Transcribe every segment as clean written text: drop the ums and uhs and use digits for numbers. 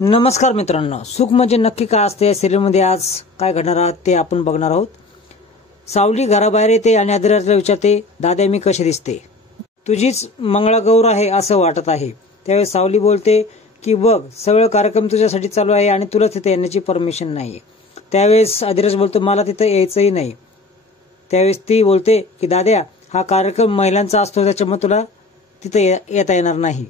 नमस्कार मित्रांनो, सुख म्हणजे नक्की काय असते या सिरियलमध्ये आज काय घडणार आहे ते आपण बघणार आहोत। सावली घराबाहेर येते आणि आदिराजला विचारते, दादा मी कशी दिसते? तुझीच मंगळागौर आहे असं वाटत आहे। त्यावेळेस सावली बोलते की बघ, सगळं कार्यक्रम तुझ्यासाठी चालू आहे आणि तुला तिथे येण्याची परमिशन नाहीये। त्यावेळेस आदिराज बोलतो, मला तिथे यायचंही नाही। त्यावेळेस ती बोलते की दाद्या, हा कार्यक्रम महिलांचा असतो, त्याच्यामुळे तुला तिथे येता येणार नाही।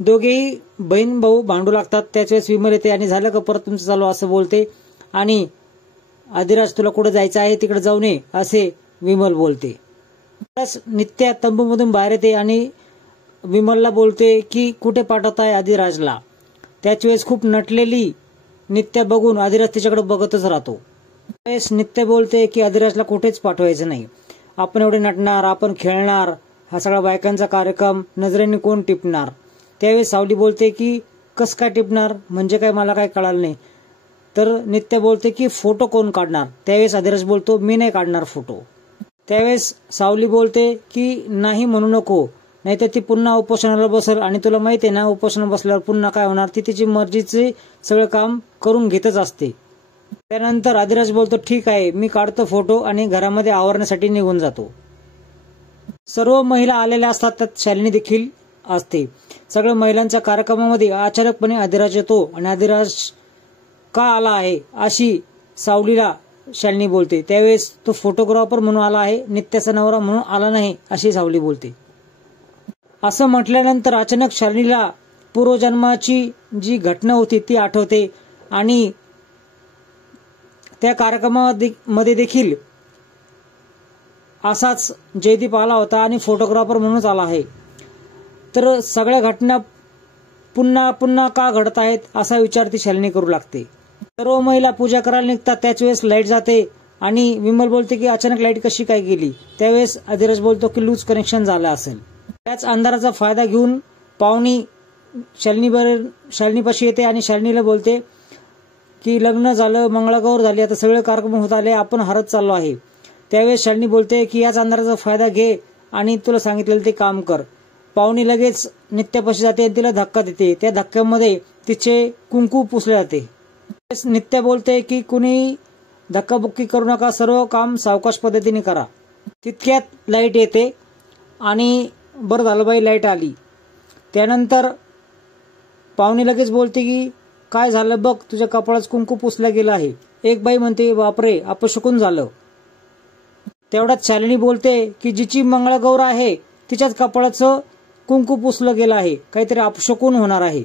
दोघेही बहीण भाऊ भांडू लागतात। त्याच वेळेस विमल येते आणि झालं का परत तुमचं चालू असं बोलते आणि आदिराज तुला कुठे जायचं आहे तिकडे जाऊन ये असे विमल बोलते। नित्या तंबूमधून बाहेर येते आणि विमलला बोलते की कुठे पाठवत आहे आदिराजला। त्याच वेळेस खूप नटलेली नित्या बघून आदिराज तिच्याकडे बघतच राहतो। त्यावेळेस नित्या बोलते की आदिराजला कुठेच पाठवायचं नाही, आपण एवढे नटणार, आपण खेळणार, हा सगळा बायकांचा कार्यक्रम, नजरेने कोण टिपणार? त्यावेळेस सावली बोलते की कस काय टिपणार, म्हणजे काय मला काय कळालं नाही। तर नित्या बोलते की फोटो कोण काढणार? त्यावेळेस आदिराज बोलतो, मी नाही काढणार फोटो। त्यावेळेस सावली बोलते की नाही म्हणू नको, नाहीतर ती पुन्हा उपोषणाला बसेल आणि तुला माहिती आहे ना, उपोषण बसल्यावर पुन्हा काय होणार, ती तिची मर्जीचे सगळं काम करून घेतच असते। त्यानंतर आदिराज बोलतो, ठीक आहे मी काढतो फोटो आणि घरामध्ये आवरण्यासाठी निघून जातो। सर्व महिला आलेल्या असतात, त्यात शालिनी देखील असते। सगळ्या महिलांच्या कार्यक्रमामध्ये अचानकपणे आदिराज येतो आणि आदिराज का आला आहे अशी सावलीला शालिनी बोलते। त्यावेळेस तो फोटोग्राफर म्हणून आला आहे, नित्याचा नवरा म्हणून आला नाही अशी सावली बोलते। असं म्हटल्यानंतर अचानक शालिनीला पूर्वजन्माची जी घटना होती ती आठवते आणि त्या कार्यक्रमामध्ये देखील असाच जयदीप आला होता आणि फोटोग्राफर म्हणूनच आला आहे। तर सगळ्या घटना पुन्हा पुन्हा का घडत आहेत असा विचार ती शालिनी करू लागते। सर्व महिला पूजा करायला निघतात। त्याच वेळेस लाईट जाते आणि विमल बोलते की अचानक लाईट कशी काय गेली? त्यावेळेस आदिराज बोलतो की लूज कनेक्शन झालं असेल। त्याच अंधाराचा फायदा घेऊन पाहुणी शालिनीपाशी येते आणि शालिनीला बोलते की लग्न झालं, मंगळागौर झाली, आता सगळे कार्यक्रम होत आले, आपण हरत चाललो आहे। त्यावेळेस शालिनी बोलते की याच अंधाराचा फायदा घे आणि तुला सांगितलेलं ते काम कर। पाहुणी लगेच नित्यापाशी जाते आणि तिला धक्का देते। त्या धक्क्यामध्ये तिचे कुंकू पुसले जाते। नित्या बोलते की कुणी धक्काबुक्की करू नका, सर्व काम सावकाश पद्धतीने करा। तितक्यात लाईट येते आणि बरं झालं बाई लाईट आली। त्यानंतर पाहुणी लगेच बोलते की काय झालं बघ, तुझ्या कपाळात कुंकू पुसलं गेलं आहे। एक बाई म्हणते, बापरे अपशकुन झालं। तेवढ्यात शालिनी बोलते की जिची मंगळागौर आहे तिच्याच कपाळाचं कुंकू पुसलं गेलं आहे, काहीतरी अपशकुन होणार आहे,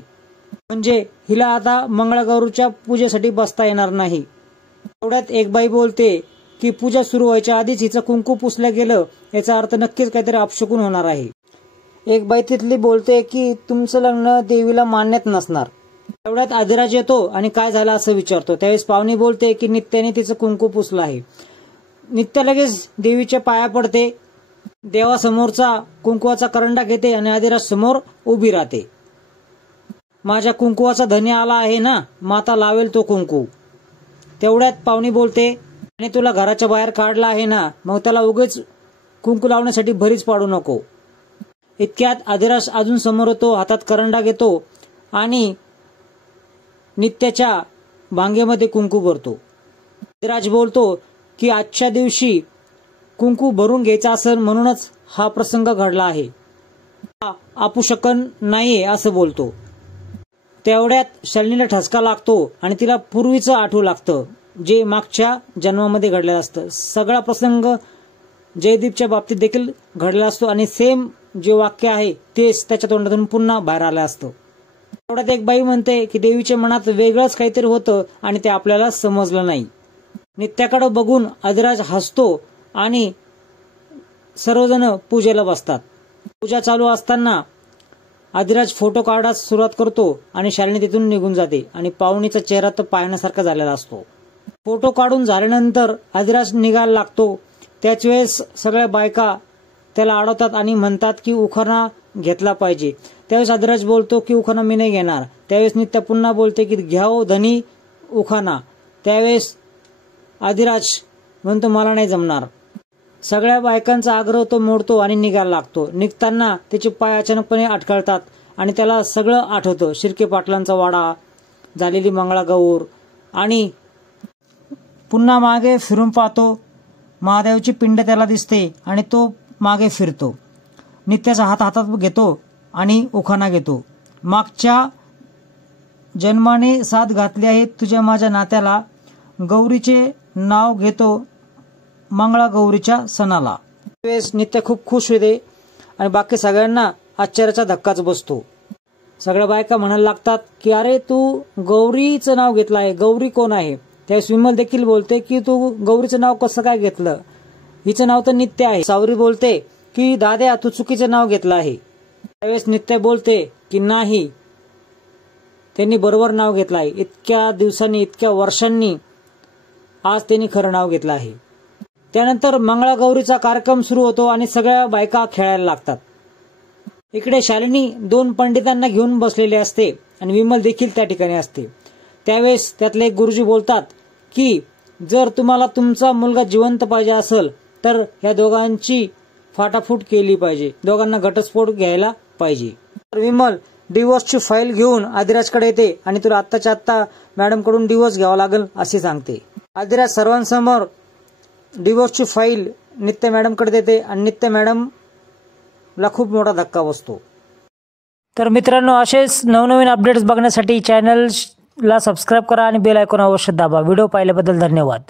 म्हणजे हिला आता मंगळागौरच्या पूजेसाठी बसता येणार नाही। तेवढ्यात एक बाई बोलते की पूजा सुरू व्हायच्या आधीच हिचं कुंकू पुसलं गेलं, याचा अर्थ नक्कीच काहीतरी अपशकुन होणार आहे। एक बाई तिथली बोलते की तुमचं लग्न देवीला मान्यत नसणार। तेवढ्यात आदिराज येतो आणि काय झालं असं विचारतो। त्यावेळेस पाहुणी बोलते की नित्याने तिचं कुंकू पुसलं आहे। नित्या लगेच देवीच्या पाया पडते, देवासमोरचा कुंकुवाचा करंडा घेते आणि आदिराज समोर उभी राहते। माझ्या कुंकुवाचा धनी आला आहे ना, माता लावेल तो कुंकू। तेवढ्यात पाहुणी बोलते, आणि तुला घराच्या बाहेर काढला आहे ना, मग त्याला उगेच कुंकू लावण्यासाठी भरीच पाडू नको। इतक्यात आदिराज अजून समोर येतो, हातात करंडा घेतो आणि नित्याच्या भांगेमध्ये कुंकू भरतो। आदिराज बोलतो की आजच्या दिवशी कुंकू भरून घ्यायचा असेल म्हणूनच हा प्रसंग घडला आहे, हा अपशकन नाहीये असं बोलतो। तेवढ्यात शालिनीला ठसका लागतो आणि तिला पूर्वीचं आठवू लागतं, जे मागच्या जन्मामध्ये घडलेलं असतं। सगळा प्रसंग जयदीपच्या बाबतीत देखील घडलेला असतो आणि सेम जे वाक्य आहे तेच त्याच्या तोंडातून पुन्हा बाहेर आलं असतं। तेवढ्यात एक बाई म्हणते की देवीच्या मनात वेगळंच काहीतरी होतं आणि ते आपल्याला समजलं नाही। नित्याकडे बघून आदिराज हसतो आणि सर्वजण पूजेला बसतात। पूजा चालू असताना आदिराज फोटो काढायला सुरुवात करतो आणि शालिनी तिथून निघून जाते आणि पाहुणीचा चेहरा तर पाहण्यासारखा झालेला असतो। फोटो काढून झाल्यानंतर आदिराज निघायला लागतो। त्याच वेळेस सगळ्या बायका त्याला अडवतात आणि म्हणतात की उखाणा घेतला पाहिजे। त्यावेळेस आदिराज बोलतो की उखाणा मी नाही घेणार। त्यावेळेस नित्या पुन्हा बोलते की घ्या हो धनी उखाणा। त्यावेळेस आदिराज म्हणतो मला नाही जमणार। सगळ्या बायकांचा आग्रह तो मोडतो आणि निघायला लागतो। निघताना त्याचे पाय अचानकपणे अडखळतात आणि त्याला सगळं आठवतं, शिर्के पाटलांचा वाडा, झालेली मंगळागौर आणि पुन्हा मागे फिरून पाहतो, महादेवची पिंड त्याला दिसते आणि तो मागे फिरतो. नित्याचा हात हातात घेतो आणि उखाणा घेतो. मागच्या जन्माने साथ घातली आहे तुझ्या माझ्या नात्याला, गौरीचे नाव घेतो मंगळागौरीच्या सणाला. त्यावेळेस नित्य खूप खुश होते आणि बाकी सगळ्यांना आश्चर्याचा धक्काच बसतो. सगळ्या बायका म्हणायला लागतात की अरे तू गौरीचं नाव घेतलं आहे, गौरी कोण आहे? त्यावेळेस विमल देखील बोलते की तू गौरीचं नाव कसं काय घेतलं, हिचं नाव तर नित्य आहे. सावरी बोलते की दाद्या तू चुकीचं नाव घेतलं आहे. त्यावेळेस नित्य बोलते की नाही, त्यांनी बरोबर नाव घेतलं आहे. इतक्या दिवसांनी, इतक्या वर्षांनी आज त्यांनी खरं नाव घेतलं आहे. त्यानंतर मंगळागौरीचा कार्यक्रम सुरू होतो आणि सगळ्या बायका खेळायला लागतात. इकडे शालिनी 2 पंडितांना घेऊन बसलेले असते आणि विमल देखील त्या ठिकाणी असते. त्यावेळेस त्यातले एक गुरुजी बोलतात की जर तुम्हाला तुमचा मुलगा जिवंत पाहिजे असेल तर ह्या दोघांची फाटाफूट केली पाहिजे, दोघांना घटस्फोट घ्यायला पाहिजे. विमल डिवोर्सची फाईल घेऊन आदिराजकडे येते आणि तुला आत्ताच्या आत्ता मॅडम कडून डिवोर्स घ्यावा लागेल असे सांगते. आदिराज सर्वांसमोर डिवोर्सची फाईल नित्य मॅडमकडे देते आणि नित्य मॅडमला खूप मोठा धक्का बसतो. तर मित्रांनो, असेच नवनवीन अपडेट्स बघण्यासाठी चॅनलला सबस्क्राईब करा आणि बेल आयकॉन अवश्य दाबा. व्हिडिओ पाहिल्याबद्दल धन्यवाद.